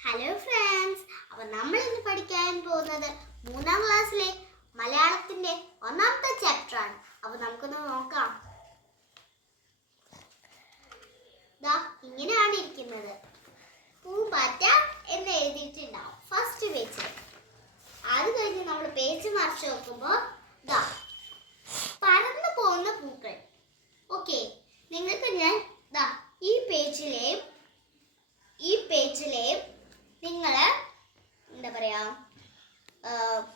Hello friends, അപ്പോൾ നമ്മൾ ഇന്ന് പഠിക്കാൻ പോകുന്നത് 3ാം ക്ലാസ്സിലെ മലയാളത്തിന്റെ ഒന്നാമത്തെ ചാപ്റ്റർ ആണ്. അപ്പോൾ നമുക്കൊന്ന് നോക്കാം. ദാ ഇങ്ങനെയാണ് ഇരിക്കുന്നത്. പൂമ്പാറ്റ എന്ന് എഴുതിയിട്ടുണ്ടാവും ഫസ്റ്റ് പേജിൽ. അത് കഴിഞ്ഞ് നമ്മൾ പേജ് മറിച്ച് നോക്കുമ്പോൾ ദാ പറന്നു പോകുന്ന പൂക്കൾ. ഓക്കെ, നിങ്ങൾക്ക് ഞാൻ ദാ ഈ പേജിലെയും നിങ്ങൾ എന്താ പറയുക,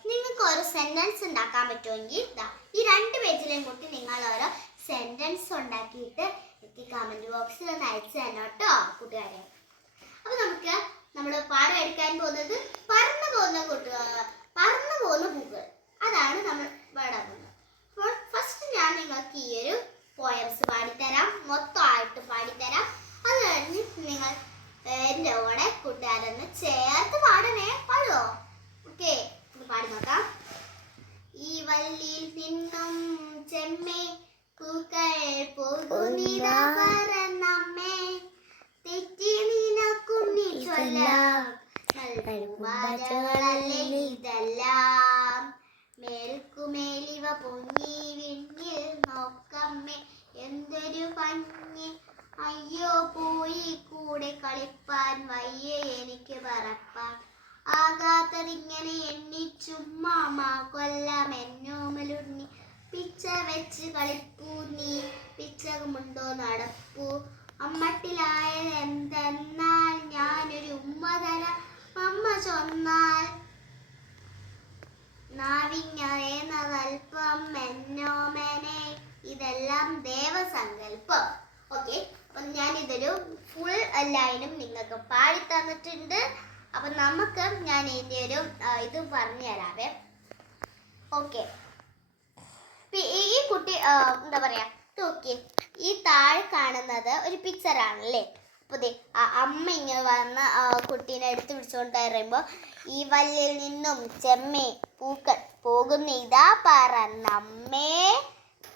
നിങ്ങൾക്ക് ഓരോ സെൻറ്റൻസ് ഉണ്ടാക്കാൻ പറ്റുമെങ്കിൽ ഈ 2 പേജിലെയും കൂട്ടി നിങ്ങൾ ഓരോ സെൻറ്റൻസ് ഉണ്ടാക്കിയിട്ട് എനിക്ക് കമൻറ്റ് ബോക്സിൽ ഒന്ന് അയച്ചു തരണം കേട്ടോ കൂട്ടുകാരെ. അപ്പോൾ നമ്മൾ പാഠം എടുക്കാൻ പോകുന്നത് പറന്നു പോകുന്ന പൂക്കൾ. അതാണ് നമ്മൾ പാടാൻ പോകുന്നത്. അപ്പോൾ ഫസ്റ്റ് ഞാൻ നിങ്ങൾക്ക് ഈ ഒരു പോയംസ് പാടിത്തരാം, മൊത്തമായിട്ട് പാടിത്തരാം. അത് കഴിഞ്ഞ് നിങ്ങൾ എൻ്റെ കൂടെ കൂട്ടുകാരൊന്ന് ചേർത്ത് പാടണേ. പാടുമോ? ഓക്കെ, ഒന്ന് പാടി നോക്കാം. ഈ വള്ളിയിൽ നിന്നും ചെമ്മേ പൂക്കൾ പോകുന്നിതാ പറന്നമ്മേ, തെറ്റി നിനക്കുണ്ണി ചൊല്ലാം നൽകുവാചകളല്ലേ ഇതെല്ലാം, മേൽക്കുമേലിവ പൊങ്ങി വിണ്ണിൽ നോക്കമ്മേ എന്തൊരു ഭംഗി, അയ്യോ പോയി കൂടെ കളിപ്പാൻ വയ്യ എനിക്ക് പറപ്പാൻ, ആകാത്തതിങ്ങനെ എണ്ണി ചുമ്മാ കൊല്ലാം എന്നോമലുണ്ണി, പിച്ച വെച്ച് കളിപ്പൂ നീ പിച്ചകമുണ്ടോ നടപ്പൂ, അമ്മട്ടിലായത് എന്തെന്നാൽ ഞാനൊരു ഉമ്മ തരാം അമ്മ ചൊന്നാൽ, നാവിങ്ങറിയുന്നതൽപ്പം എന്നോമനെ ഇതെല്ലാം ദേവസങ്കല്പം. ഓക്കെ, അപ്പം ഞാനിതൊരു ഫുൾ ലൈനും നിങ്ങൾക്ക് പാടി തന്നിട്ടുണ്ട്. അപ്പം ഞാൻ ഇതിൻ്റെ ഒരു ഇത് പറഞ്ഞു തരാവേ. ഓക്കെ, ഈ കുട്ടി എന്താ പറയുക, നോക്കി ഈ താഴെ കാണുന്നത് ഒരു പിക്ചറാണല്ലേ. അപ്പോൾ അമ്മ ഇങ്ങനെ വന്ന് കുട്ടീനെ എടുത്ത് പിടിച്ചുകൊണ്ട് പറയുമ്പോൾ, ഈ വല്ലിൽ നിന്നും ചെമ്മേ പൂക്കൾ പോകുന്ന ഇതാ പറന്നമ്മേ,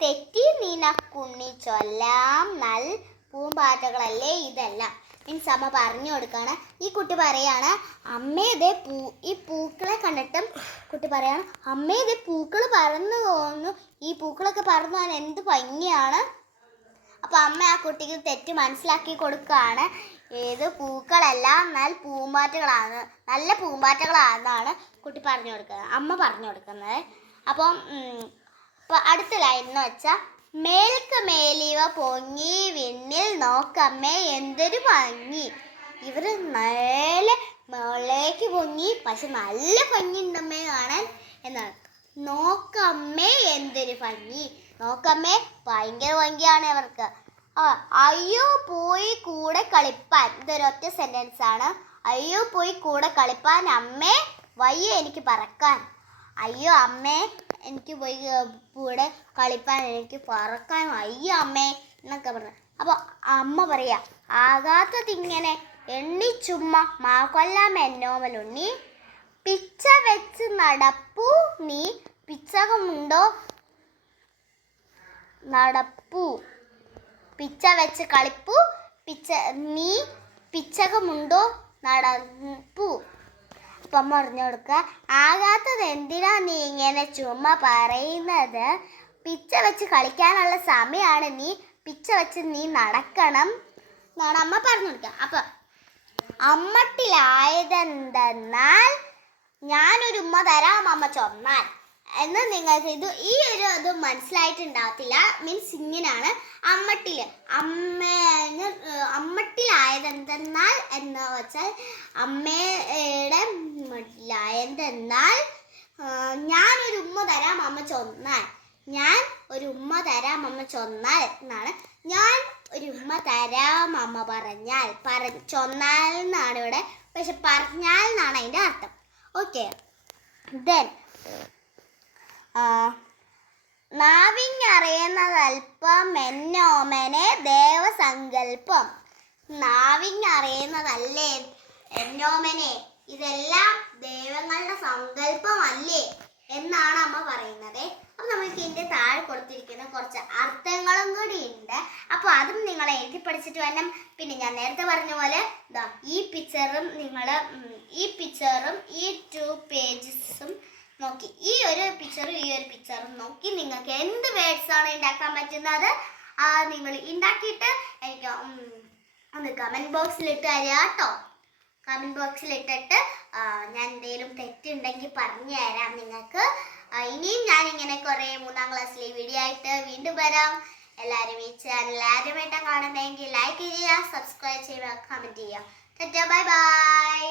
തെറ്റി നിനക്കുണ്ണി ചൊല്ലാം നൽ പൂമ്പാറ്റകളല്ലേ ഇതെല്ലാം. മീൻസ് അമ്മ പറഞ്ഞു കൊടുക്കുകയാണ്. ഈ കുട്ടി പറയാണ്, അമ്മേ ഇതേ ഈ പൂക്കളെ കണ്ടിട്ടും കുട്ടി പറയാണ്, അമ്മേ ഇതേ പൂക്കൾ പറന്നു പോകുന്നു, ഈ പൂക്കളൊക്കെ പറന്നു പോകാൻ എന്ത് ഭംഗിയാണ്. അപ്പം അമ്മ ആ കുട്ടിക്ക് തെറ്റ് മനസ്സിലാക്കി കൊടുക്കുകയാണ്. ഏത് പൂക്കളെല്ലാം നല്ല പൂമ്പാറ്റകളാണെന്നാണ് കുട്ടി പറഞ്ഞു കൊടുക്കുന്നത്, അമ്മ പറഞ്ഞു കൊടുക്കുന്നത്. അപ്പം അടുത്ത ലൈൻ എന്ന് വെച്ചാൽ, മേൽക്ക് മേലിവ പൊങ്ങി വിണ്ണിൽ നോക്കമ്മേ എന്തൊരു ഭംഗി, ഇവർ മേലേക്ക് പൊങ്ങി, പക്ഷെ നല്ല ഭംഗി ഉണ്ടമ്മേ കാണാൻ എന്നാണ്. നോക്കമ്മേ എന്തൊരു ഭംഗി, നോക്കമ്മേ ഭയങ്കര ഭംഗിയാണ് ഇവർക്ക്. അയ്യോ പോയി കൂടെ കളിപ്പാൻ, ഇതൊരൊറ്റ സെൻറ്റൻസ് ആണ്. അയ്യോ പോയി കൂടെ കളിപ്പാൻ അമ്മേ വയ്യ എനിക്ക് പറക്കാൻ, അയ്യോ അമ്മേ എനിക്ക് പോയി കൂടെ കളിപ്പാൻ എനിക്ക് പറക്കാൻ വയ്യ അമ്മേ എന്നൊക്കെ പറഞ്ഞു. അപ്പോൾ അമ്മ പറയാ, ആകാത്തതിങ്ങനെ എണ്ണി ചുമ്മാ കൊല്ലാം എന്നോമലുണ്ണി, പിച്ച വെച്ച് നടപ്പൂ നീ പിച്ചകമുണ്ടോ നടപ്പൂ, പിച്ച വെച്ച് കളിപ്പൂ നീ പിച്ചകമുണ്ടോ നടപ്പൂ. അപ്പം അമ്മ പറഞ്ഞു കൊടുക്കുക, ആകാത്തത് എന്തിനാ നീ ഇങ്ങനെ ചുമ്മാ പറയുന്നത്, പിച്ച വെച്ച് കളിക്കാനുള്ള സമയമാണ്, നീ പിച്ച വെച്ച് നീ നടക്കണം എന്നാണ് അമ്മ പറഞ്ഞു കൊടുക്കുക. അപ്പം അമ്മട്ടിലായതെന്തെന്നാൽ ഞാനൊരു ഉമ്മ തരാം അമ്മ ചൊന്നാൽ എന്ന് നിങ്ങൾക്ക് ഈ ഒരു ഇത് മനസ്സിലായിട്ടുണ്ടാകത്തില്ല. മീൻസ് ഇങ്ങനെയാണ് അമ്മട്ടിലായതെന്തെന്നാൽ എന്ന് വെച്ചാൽ, അമ്മയുടെ മട്ടിലായതെന്നാൽ ഞാനൊരു ഉമ്മ തരാം അമ്മ ചൊന്നാൽ, ഞാൻ ഒരു ഉമ്മ തരാം അമ്മ ചൊന്നാൽ എന്നാണ്. ഞാൻ ഒരു ഉമ്മ തരാം അമ്മ പറഞ്ഞാൽ, ചൊന്നാൽ എന്നാണ് ഇവിടെ, പക്ഷെ പറഞ്ഞാൽ എന്നാണ് അതിൻ്റെ അർത്ഥം. ഓക്കെ, ദെൻ നാവിങ്ങറിയുന്നതൽപ്പം എന്നോമനെ ദേവസങ്കല്പം, നാവിങ്ങറിയുന്നതല്ലേ എന്നോമനെ ഇതെല്ലാം ദൈവങ്ങളുടെ സങ്കല്പമല്ലേ എന്നാണ് അമ്മ പറയുന്നത്. അപ്പം നമുക്ക് ഇതിൻ്റെ താഴെ കൊടുത്തിരിക്കുന്ന കുറച്ച് അർത്ഥങ്ങളും കൂടി ഉണ്ട്. അപ്പോൾ അതും നിങ്ങൾ നിങ്ങൾ എഴുതി പഠിച്ചിട്ട് വരണം. പിന്നെ ഞാൻ നേരത്തെ പറഞ്ഞ പോലെ ഇതാ ഈ പിക്ചറും ഈ 2 പേജസും നോക്കി, ഈ ഒരു പിക്ചറും നോക്കി നിങ്ങൾക്ക് എന്ത് വേർഡ്സ് ആണ് ഉണ്ടാക്കാൻ പറ്റുന്നത് നിങ്ങൾ ഉണ്ടാക്കിയിട്ട് എനിക്ക് ഒന്ന് കമൻറ്റ് ബോക്സിൽ ഇട്ട് തരിക കേട്ടോ. കമൻറ്റ് ബോക്സിൽ ഇട്ടിട്ട് ഞാൻ എന്തെങ്കിലും തെറ്റുണ്ടെങ്കിൽ പറഞ്ഞു തരാം നിങ്ങൾക്ക്. ഇനിയും ഞാൻ ഇങ്ങനെ കുറേ 3ാം ക്ലാസ്സിലെ വീഡിയോ ആയിട്ട് വീണ്ടും വരാം. എല്ലാവരും ഈ ചാനൽ ആദ്യമായിട്ടാണ് കാണുന്നതെങ്കിൽ ലൈക്ക് ചെയ്യുക, സബ്സ്ക്രൈബ് ചെയ്യുക, കമൻറ്റ് ചെയ്യുക. Bye bye.